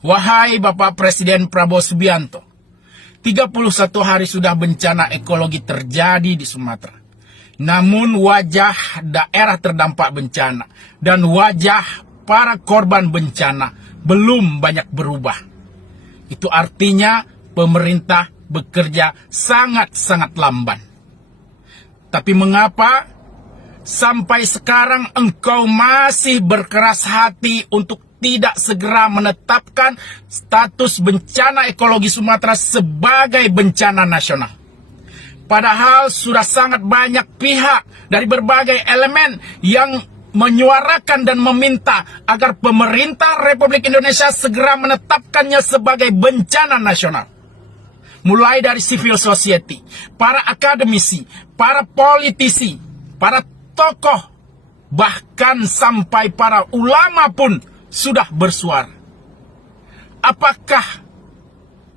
Wahai Bapak Presiden Prabowo Subianto, 31 hari sudah bencana ekologi terjadi di Sumatera. Namun wajah daerah terdampak bencana dan wajah para korban bencana belum banyak berubah. Itu artinya pemerintah bekerja sangat-sangat lamban. Tapi mengapa sampai sekarang engkau masih berkeras hati untuk tidak segera menetapkan status bencana ekologi Sumatera sebagai bencana nasional? Padahal sudah sangat banyak pihak dari berbagai elemen yang menyuarakan dan meminta agar pemerintah Republik Indonesia segera menetapkannya sebagai bencana nasional. Mulai dari civil society, para akademisi, para politisi, para tokoh, bahkan sampai para ulama pun sudah bersuara. Apakah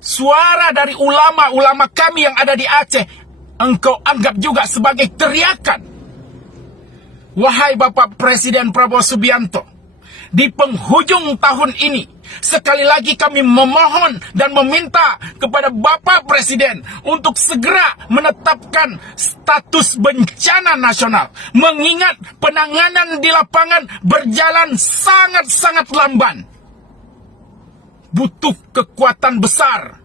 suara dari ulama-ulama kami yang ada di Aceh engkau anggap juga sebagai teriakan? Wahai Bapak Presiden Prabowo Subianto, di penghujung tahun ini, sekali lagi kami memohon dan meminta kepada Bapak Presiden untuk segera menetapkan status bencana nasional, mengingat penanganan di lapangan berjalan sangat-sangat lamban. Butuh kekuatan besar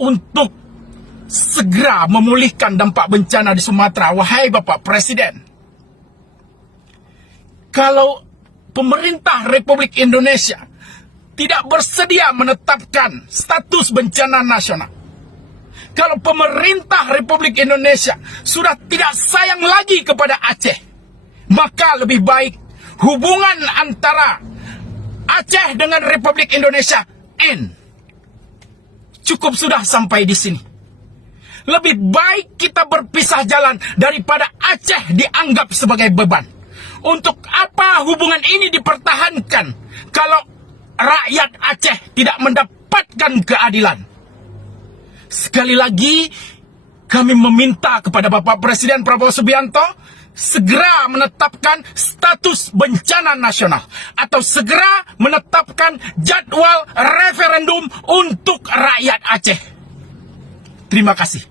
untuk segera memulihkan dampak bencana di Sumatera. Wahai Bapak Presiden, kalau pemerintah Republik Indonesia tidak bersedia menetapkan status bencana nasional, kalau pemerintah Republik Indonesia sudah tidak sayang lagi kepada Aceh, maka lebih baik hubungan antara Aceh dengan Republik Indonesia end. Cukup sudah sampai di sini. Lebih baik kita berpisah jalan daripada Aceh dianggap sebagai beban. Untuk apa hubungan ini dipertahankan kalau rakyat Aceh tidak mendapatkan keadilan? Sekali lagi, kami meminta kepada Bapak Presiden Prabowo Subianto segera menetapkan status bencana nasional atau segera menetapkan jadwal referendum untuk rakyat Aceh. Terima kasih.